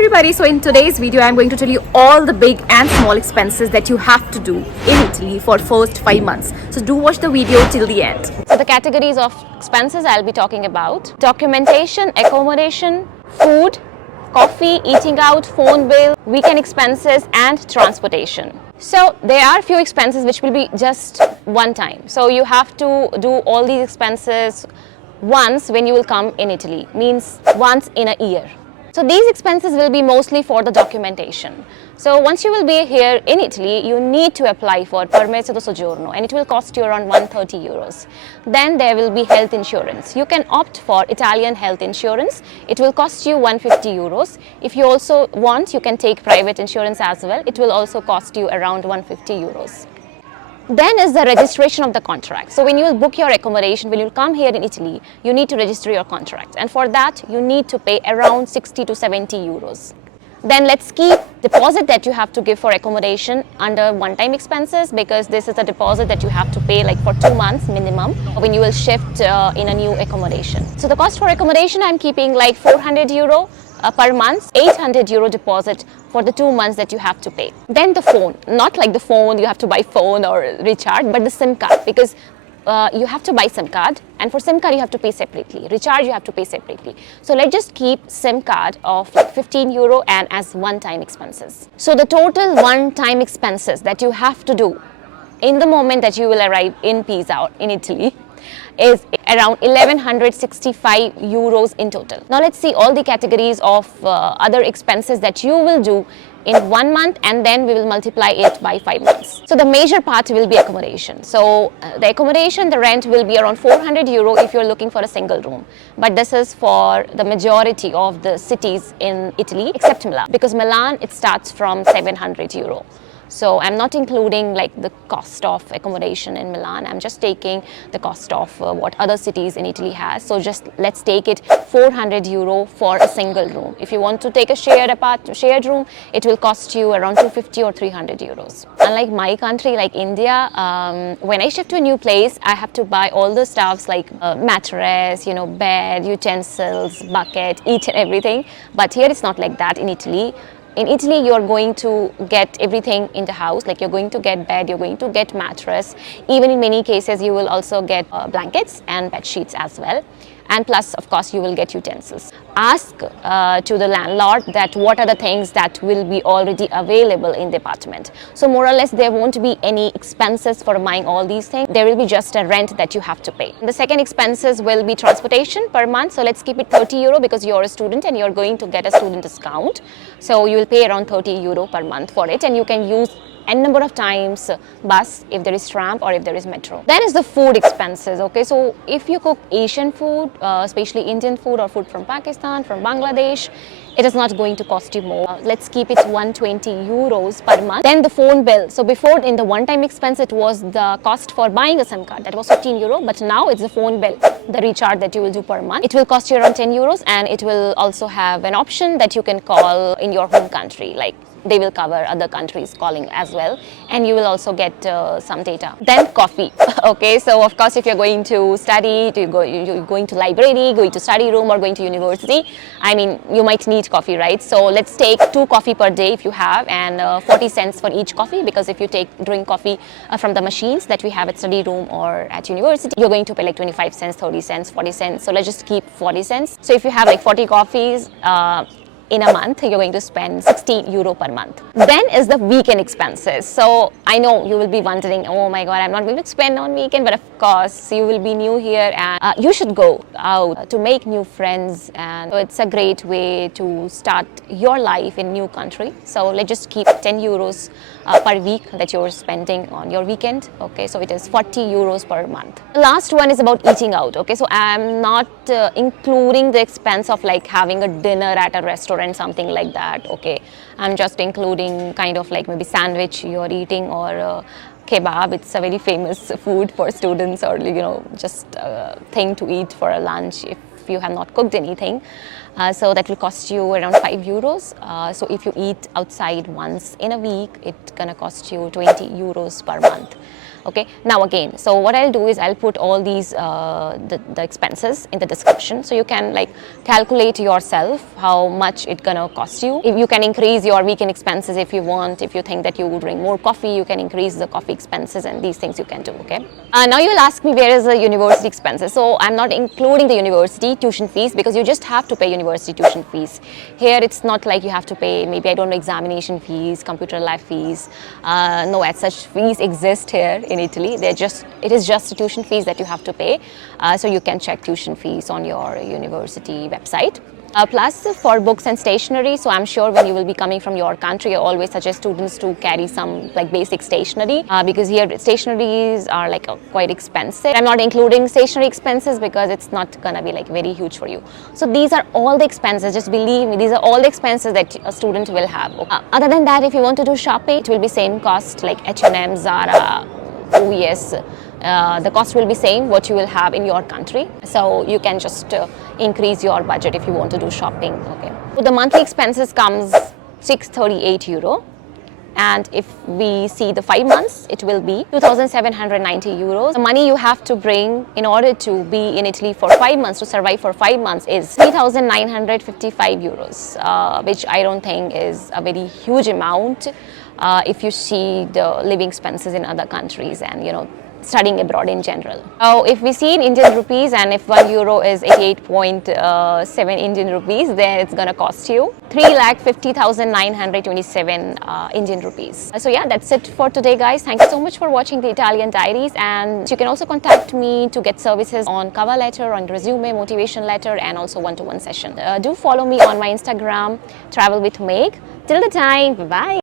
everybody, so in today's video I'm going to tell you all the big and small expenses that you have to do in Italy for first 5 months. So do watch the video till the end. So the categories of expenses I'll be talking about: documentation, accommodation, food, coffee, eating out, phone bill, weekend expenses and transportation. So there are few expenses which will be just one time. So you have to do all these expenses once when you will come in Italy, means once in a year. So these expenses will be mostly for the documentation. So once you will be here in Italy, you need to apply for permesso di soggiorno and it will cost you around 130 euros. Then there will be health insurance. You can opt for Italian health insurance. It will cost you 150 euros. If you also want, you can take private insurance as well. It will also cost you around 150 euros. Then is the registration of the contract. So when you will book your accommodation, when you come here in Italy, you need to register your contract. And for that, you need to pay around 60 to 70 euros. Then let's keep deposit that you have to give for accommodation under one-time expenses, because this is a deposit that you have to pay like for 2 months minimum when you will shift in a new accommodation. So the cost for accommodation, I'm keeping like 400 euro per month, 800 euro deposit for the 2 months that you have to pay. Then the phone, not like the phone, you have to buy phone or recharge, but the SIM card, because you have to buy SIM card, and for SIM card you have to pay separately. Recharge you have to pay separately. So let's just keep SIM card of like 15 euro and as one-time expenses. So the total one-time expenses that you have to do in the moment that you will arrive in Pisa in Italy is around 1165 euros in total. Now let's see all the categories of other expenses that you will do in 1 month, and then we will multiply it by 5 months. So the major part will be accommodation. So the accommodation, the rent will be around 400 euro if you're looking for a single room. But this is for the majority of the cities in Italy except Milan, because Milan it starts from 700 euro. So I'm not including like the cost of accommodation in Milan. I'm just taking the cost of what other cities in Italy has. So just let's take it 400 euro for a single room. If you want to take a shared room, it will cost you around 250 or 300 euros. Unlike my country, like India, when I shift to a new place, I have to buy all the stuffs like mattress, bed, utensils, bucket, each and everything. But here it's not like that in Italy. In Italy, you're going to get everything in the house, like you're going to get bed, you're going to get mattress. Even in many cases, you will also get blankets and bed sheets as well. And plus, of course, you will get utensils. Ask to the landlord that what are the things that will be already available in the apartment. So more or less, there won't be any expenses for buying all these things. There will be just a rent that you have to pay. The second expenses will be transportation per month. So let's keep it 30 euro because you're a student and you're going to get a student discount. So you will pay around 30 euro per month for it, and you can use n number of times bus if there is tram or if there is metro. Then is the food expenses. Okay, so if you cook Asian food, especially Indian food or food from Pakistan, from Bangladesh, it is not going to cost you more. Let's keep it 120 euros per month. Then the phone bill. So before, in the one-time expense, it was the cost for buying a SIM card, that was 15 euro, but now it's the phone bill, the recharge that you will do per month. It will cost you around 10 euros, and it will also have an option that you can call in your home country, like they will cover other countries calling as well, and you will also get some data. Then coffee. Okay, so of course if you're going to study, you're going to library, going to study room or going to university, I mean you might need coffee, right? So let's take 2 coffee per day if you have, and 40 cents for each coffee, because if you drink coffee from the machines that we have at study room or at university, you're going to pay like 25 cents, 30 cents, 40 cents. So let's just keep 40 cents. So if you have like 40 coffees, in a month, you're going to spend 60 euro per month. Then is the weekend expenses. So I know you will be wondering, oh my god, I'm not going to spend on weekend, but of course you will be new here and you should go out to make new friends, and so it's a great way to start your life in new country. So let's just keep 10 euros per week that you're spending on your weekend. Okay, so it is 40 euros per month. The last one is about eating out. Okay, so I'm not including the expense of like having a dinner at a restaurant, something like that. Okay, I'm just including kind of like maybe sandwich you're eating, or kebab. It's a very famous food for students, or just a thing to eat for a lunch if you have not cooked anything. So that will cost you around 5 euros. So if you eat outside once in a week, it's gonna cost you 20 euros per month. Okay, now again, so what I'll do is I'll put all these the expenses in the description, so you can like calculate yourself how much it's gonna cost you. If you can increase your weekend expenses if you want, if you think that you would drink more coffee, you can increase the coffee expenses, and these things you can do. Okay, now you'll ask me where is the university expenses. So I'm not including the university tuition fees, because you just have to pay university tuition fees. Here it's not like you have to pay, maybe, I don't know, examination fees, computer lab fees. No, as such fees exist here in Italy. It is just the tuition fees that you have to pay. So you can check tuition fees on your university website. Plus for books and stationery, so I'm sure when you will be coming from your country, I always suggest students to carry some like basic stationery, because here stationeries are like quite expensive. I'm not including stationery expenses because it's not gonna be like very huge for you. So these are all the expenses, just believe me, these are all the expenses that a student will have. Other than that, if you want to do shopping, it will be same cost like H&M, Zara, OVS. The cost will be same what you will have in your country, so you can just increase your budget if you want to do shopping. Okay, so the monthly expenses comes 638 euro, and if we see the 5 months, it will be 2,790 euros. The money you have to bring in order to be in Italy for 5 months, to survive for 5 months, is 3,955 euros, which I don't think is a very huge amount if you see the living expenses in other countries and, you know, studying abroad in general. So if we see in Indian rupees, and if 1 euro is 88.7 Indian rupees, then it's gonna cost you 3,50,927 Indian rupees. So yeah, that's it for today, guys. Thank you so much for watching the Italian Diaries, and you can also contact me to get services on cover letter, on resume, motivation letter, and also one-to-one session. Do follow me on my Instagram, Travel with Meg. Till the time, bye-bye.